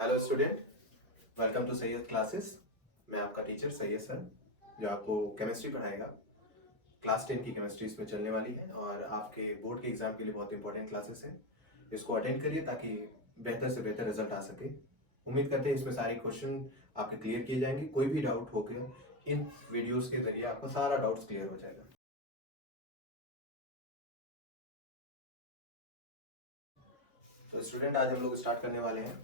Hello student, welcome to Syed classes. मैं आपका teacher Syed sir, जो आपको केमिस्ट्री पढ़ाएगा। क्लास 10 की केमिस्ट्री इसमें चलने वाली है और आपके बोर्ड के एग्जाम के लिए बहुत इंपॉर्टेंट क्लासेस हैं। इसको अटेंड करिए ताकि बेहतर से बेहतर रिजल्ट आ सके। उम्मीद करते हैं इसमें सारे क्वेश्चन आपके क्लियर किए जाएंगे। कोई भी डाउट होकर इन वीडियोज़ के जरिए आपका सारा डाउट्स क्लियर हो जाएगा। तो स्टूडेंट, आज हम लोग स्टार्ट करने वाले हैं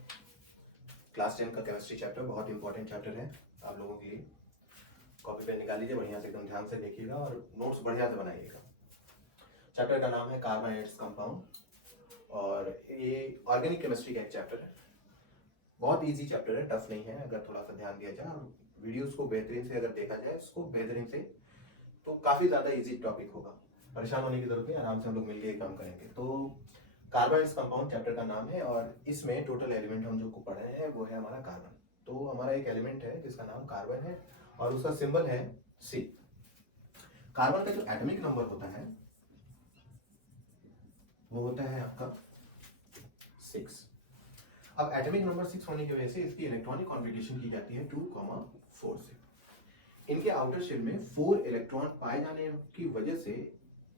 क्लास 10 का केमिस्ट्री चैप्टर। बहुत इंपॉर्टेंट चैप्टर है आप लोगों के लिए। कॉपी पेन निकाल लीजिए, बढ़िया से एकदम ध्यान से देखिएगा और नोट्स बढ़िया से बनाइएगा। चैप्टर का नाम है कार्बोनेट्स कंपाउंड और ये ऑर्गेनिक केमिस्ट्री का एक चैप्टर है। बहुत इजी चैप्टर है, टफ नहीं है अगर थोड़ा सा ध्यान दिया जाए और वीडियोस को बेहतरीन से अगर देखा जाए इसको बेहतरीन से, तो काफ़ी ज़्यादा इजी टॉपिक होगा। परेशान होने की जरूरत नहीं, आराम से हम लोग मिलकर काम करेंगे। तो कार्बोनेट्स कंपाउंड चैप्टर का नाम है और इसमें टोटल एलिमेंट हम जो को पढ़ रहे हैं वो है हमारा कार्बन। तो हमारा एक एलिमेंट है जिसका नाम कार्बन है और उसका सिंबल है सी। कार्बन का जो एटॉमिक नंबर होता है वो होता है आपका 6। अब एटॉमिक नंबर 6 होने की वजह से इसकी इलेक्ट्रॉनिक कॉन्फ़िगरेशन की जाती है 2,4 से। इनके आउटर शेल में 4 इलेक्ट्रॉन पाए जाने की वजह से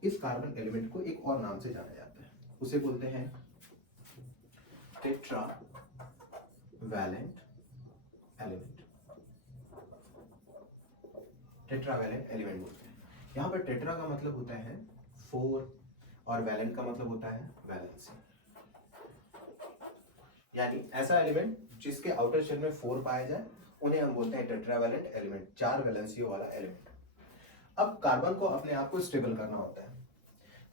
इस कार्बन एलिमेंट को एक और नाम से जाना जाता है, उसे बोलते हैं tetravalent element. Tetravalent element बोलते हैं। यहाँ पर टेट्रा का मतलब होता है 4 और वैलेंट का मतलब होता है वैलेंसी, यानी ऐसा एलिमेंट जिसके आउटर शेल में 4 पाया जाए उन्हें हम बोलते हैं टेट्रावैलेंट एलिमेंट, 4 वैलेंसियों वाला एलिमेंट। अब कार्बन को अपने आप को स्टेबल करना होता है,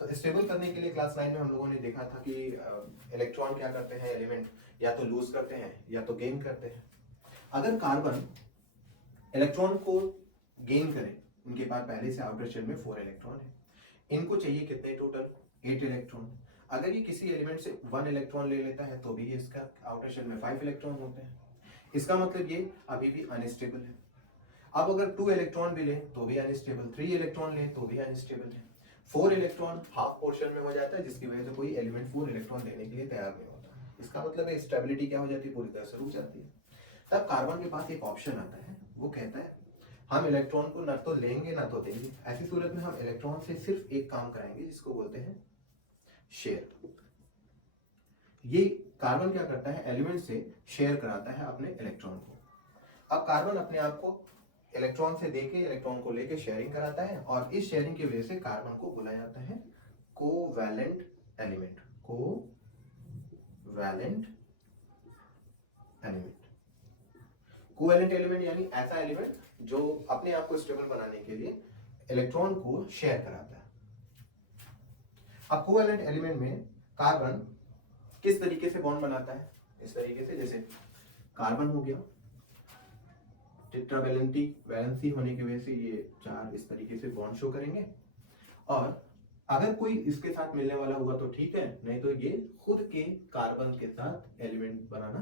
तो स्टेबल करने के लिए क्लास 9 में हम लोगों ने देखा था कि इलेक्ट्रॉन क्या करते हैं, एलिमेंट या तो लूज करते हैं या तो गेन करते हैं। अगर कार्बन इलेक्ट्रॉन को गेन करे, उनके पास पहले से आउटर शेल में 4 इलेक्ट्रॉन है, इनको चाहिए कितने टोटल 8 इलेक्ट्रॉन। अगर ये किसी एलिमेंट से 1 इलेक्ट्रॉन ले लेता है तो भी इसका आउटर शेल में 5 इलेक्ट्रॉन होते हैं। इसका मतलब ये अभी भी अनस्टेबल है। अब अगर 2 इलेक्ट्रॉन भी ले तो भी अनस्टेबल, 3 इलेक्ट्रॉन ले तो भी अनस्टेबल है, 4 इलेक्ट्रॉन हाफ पोर्शन में हो जाता है जिसकी वजह से कोई एलिमेंट 4 इलेक्ट्रॉन लेने के लिए तैयार नहीं होता। इसका मतलब है स्टेबिलिटी क्या हो जाती है, पूरी तरह से रुक जाती है। तब कार्बन के पास एक ऑप्शन आता है, वो कहता है हम इलेक्ट्रॉन को न तो लेंगे ना तो देंगे। ऐसी सूरत में हम इलेक्ट्रॉन से सिर्फ एक काम कराएंगे जिसको बोलते हैं शेयर। ये कार्बन क्या करता है, एलिमेंट से शेयर कराता है अपने इलेक्ट्रॉन को। अब कार्बन अपने आप को इलेक्ट्रॉन से देके इलेक्ट्रॉन को लेके शेयरिंग कराता है और इस शेयरिंग की वजह से कार्बन को बुलाया जाता है covalent element. Covalent element, covalent element यानी ऐसा एलिमेंट जो अपने आप को स्टेबल बनाने के लिए इलेक्ट्रॉन को शेयर कराता है। अब कोवैलेंट एलिमेंट में कार्बन किस तरीके से बॉन्ड बनाता है, इस तरीके से, जैसे कार्बन हो गया, टेट्रावैलेंटी वैलेंसी होने की वजह से ये 4 इस तरीके से बॉन्ड शो करेंगे। और अगर कोई इसके साथ मिलने वाला हुआ तो ठीक है, नहीं तो ये खुद के कार्बन के साथ एलिमेंट बनाना,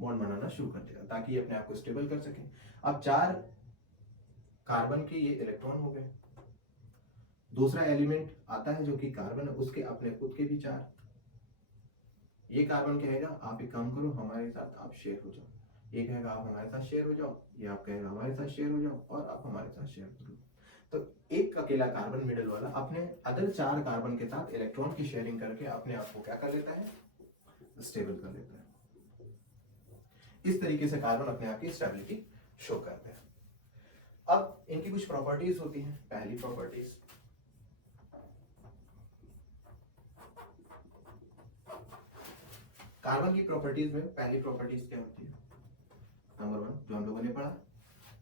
बॉन्ड बनाना शुरू कर देगा ताकि ये अपने आप को स्टेबल कर सके। अब 4 कार्बन के ये इलेक्ट्रॉन हो गए, दूसरा एलिमेंट आता है जो कि कार्बन है, उसके अपने खुद के भी 4। ये कार्बन कहेगा आप एक काम करो हमारे साथ आप शेयर हो जाओ, ये कहेगा आप हमारे साथ शेयर हो जाओ, ये आप कहेगा हमारे साथ शेयर हो जाओ और आप हमारे साथ शेयर करो। तो एक अकेला कार्बन मिडिल वाला अपने अदर 4 कार्बन के साथ इलेक्ट्रॉन की शेयरिंग करके अपने आप को क्या कर लेता है, स्टेबल कर लेता है। इस तरीके से कार्बन अपने आप की स्टेबिलिटी शो करते हैं। अब इनकी कुछ प्रॉपर्टीज होती हैं। पहली प्रॉपर्टीज, कार्बन की प्रॉपर्टीज में पहली प्रॉपर्टीज क्या होती है, नंबर 1 जो हम लोगों ने पढ़ा,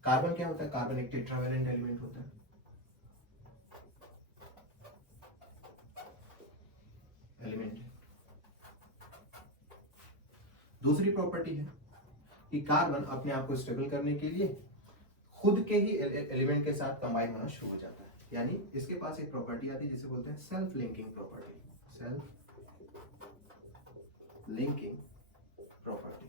कार्बन क्या होता है, कार्बन एक टेट्रावैलेंट एलिमेंट होता है, एलिमेंट है। दूसरी प्रॉपर्टी है कि कार्बन अपने आप को स्टेबल करने के लिए खुद के ही एलिमेंट के साथ कंबाइन होना शुरू हो जाता है, यानी इसके पास एक प्रॉपर्टी आती है जिसे बोलते हैं self linking property. Self linking property.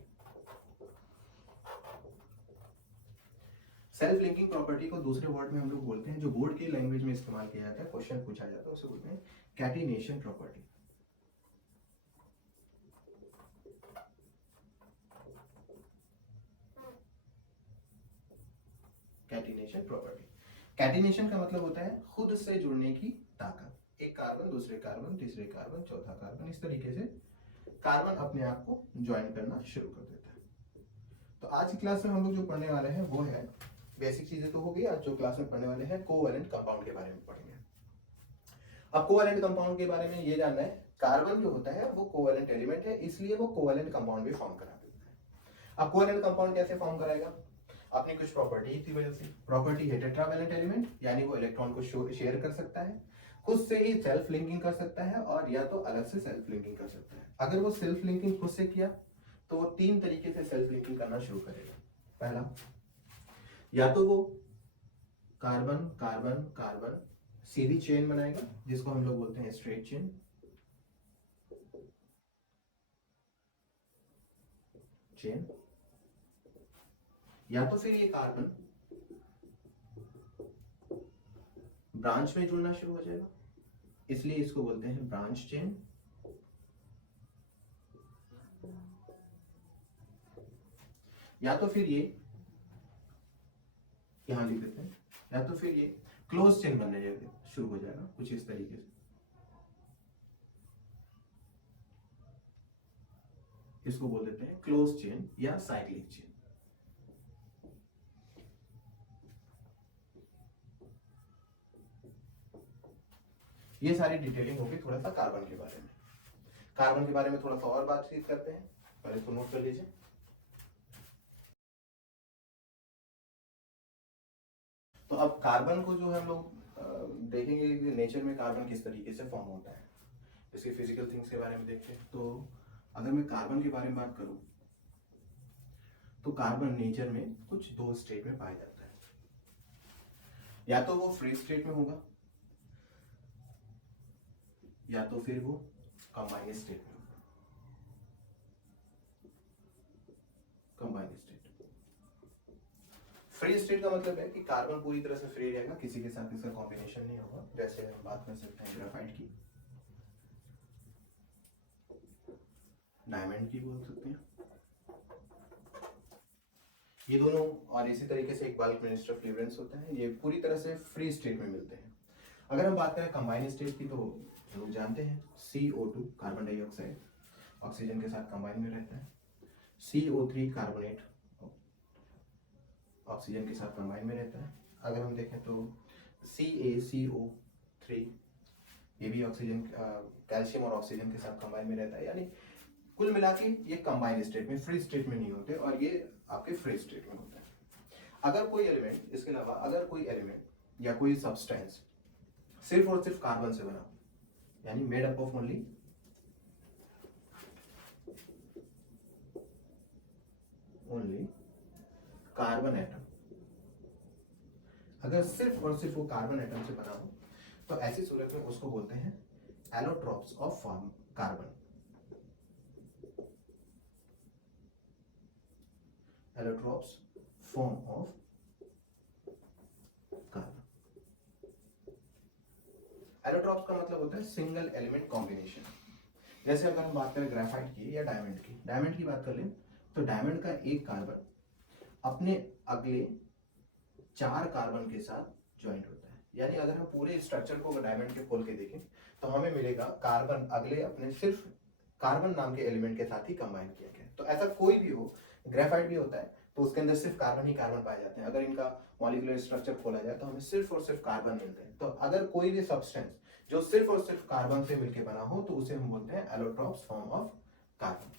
Self linking property को दूसरे वर्ड में हम लोग बोलते हैं, जो बोर्ड की लैंग्वेज में इस्तेमाल किया जाता है, क्वेश्चन पूछा जाता है, उसे बोलते हैं catenation property. Catenation property. Catenation का मतलब होता है खुद से जुड़ने की ताकत। एक कार्बन दूसरे कार्बन तीसरे कार्बन चौथा कार्बन, इस तरीके से कार्बन अपने आप को ज्वाइन करना शुरू कर देता है। तो आज की क्लास में हम लोग जो पढ़ने वाले हैं वो है, बेसिक चीजें तो हो गई, आज जो क्लास में पढ़ने वाले हैं कोवैलेंट कंपाउंड के बारे में पढ़ेंगे। अब कोवैलेंट कंपाउंड के बारे में ये जानना है, कार्बन जो होता है वो कोवैलेंट एलिमेंट है, इसलिए वो कोवैलेंट कंपाउंड भी फॉर्म करा देता है। अब कोवैलेंट कंपाउंड कैसे फॉर्म कराएगा? अपनी कुछ प्रॉपर्टी की वजह से। प्रॉपर्टी है टेट्रावैलेंट एलिमेंट, यानी वो इलेक्ट्रॉन को शेयर कर सकता है, खुद से ही सेल्फ लिंकिंग कर सकता है, और या तो अलग से सेल्फ लिंकिंग कर सकता है। अगर वो सेल्फ लिंकिंग खुद से किया तो वो तीन तरीके से सेल्फ लिंकिंग करना शुरू करेगा। पहला, या तो वो कार्बन कार्बन कार्बन सीधी चेन बनाएगा, जिसको हम लोग बोलते हैं स्ट्रेट चेन। या तो फिर ये कार्बन ब्रांच में जुड़ना शुरू हो जाएगा, इसलिए इसको बोलते हैं ब्रांच चेन। या तो फिर ये यहां लिख देते हैं, या तो फिर ये क्लोज चेन बनने शुरू हो जाएगा कुछ इस तरीके से। इसको बोल देते हैं क्लोज चेन या साइक्लिक चेन। ये सारी डिटेलिंग होगी थोड़ा सा कार्बन के बारे में। कार्बन के बारे में थोड़ा सा और बातचीत करते हैं, पहले इसको नोट कर लीजिए। तो अब कार्बन को जो है हम लोग देखेंगे कि नेचर में कार्बन किस तरीके से फॉर्म होता है। इसके फिजिकल थिंग्स के बारे में देखते हैं। तो अगर मैं कार्बन के बारे में बात करूं तो कार्बन नेचर में कुछ दो स्टेट में पाया जाता है। या तो वो फ्री स्टेट में होगा, या तो फिर वो कंबाइंड स्टेट में होगा। Combined state. फ्री स्टेट का मतलब है कि कार्बन पूरी तरह से फ्री रहेगा, किसी के साथ इसका कॉम्बिनेशन नहीं होगा। जैसे हम बात कर सकते हैं ग्रेफाइट की, डायमंड की बोल सकते हैं, ये दोनों। और इसी तरीके से एक बल्क मिनिस्टर फ्लेवरेंस होता है, ये पूरी तरह से फ्री स्टेट में मिलते हैं। अगर हम बात करें कंबाइंड स्टेट की, तो लोग जानते हैं CO2 कार्बन डाइऑक्साइड ऑक्सीजन के साथ कंबाइन में रहता है, CO3 कार्बोनेट ऑक्सीजन के साथ कंबाइन में रहता है। अगर हम देखें तो CaCO3 ये भी ऑक्सीजन कैल्शियम और ऑक्सीजन के साथ कंबाइन में रहता है। यानी कुल मिला के ये कंबाइंड स्टेट में, फ्री स्टेट में नहीं होते, और ये आपके फ्री स्टेट में होता है। अगर कोई एलिमेंट, इसके अलावा अगर कोई एलिमेंट या कोई सब्सटेंस सिर्फ और सिर्फ कार्बन से बना हो, यानी made up of only carbon atom, अगर सिर्फ और सिर्फ वो कार्बन एटम से बना हो, तो ऐसी सूरत में उसको बोलते हैं allotropes of carbon. Allotropes form of carbon. Allotropes का मतलब होता है सिंगल एलिमेंट कॉम्बिनेशन। जैसे अगर हम बात करें ग्रेफाइट की या डायमंड की बात कर लें, तो डायमंड का एक कार्बन अपने अगले 4 कार्बन के साथ ज्वाइंट होता है। यानी अगर हम पूरे स्ट्रक्चर को डायमंड के खोल के देखें तो हमें मिलेगा कार्बन अगले अपने सिर्फ कार्बन नाम के एलिमेंट के साथ ही कंबाइन किया गया। तो ऐसा कोई भी हो, ग्रेफाइट भी होता है तो उसके अंदर सिर्फ कार्बन ही कार्बन पाए जाते हैं। अगर इनका मॉलिक्यूलर स्ट्रक्चर खोला जाए तो हमें सिर्फ और सिर्फ कार्बन मिलते हैं। तो अगर कोई भी सब्सटेंस जो सिर्फ और सिर्फ कार्बन से मिलकर बना हो तो उसे हम बोलते हैं एलोट्रॉप्स फॉर्म ऑफ कार्बन।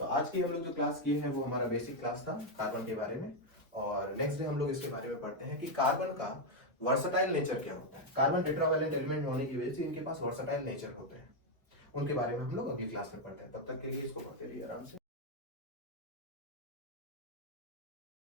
तो आज की हम लोग जो क्लास किए हैं वो हमारा बेसिक क्लास था कार्बन के बारे में, और नेक्स्ट डे हम लोग इसके बारे में पढ़ते हैं कि कार्बन का वर्सटाइल नेचर क्या होता है। कार्बन टेट्रावैलेंट एलिमेंट होने की वजह से इनके पास वर्सटाइल नेचर होते हैं, उनके बारे में हम लोग अगली क्लास में पढ़ते हैं। तब तक के लिए इसको पढ़ते रहिए आराम से।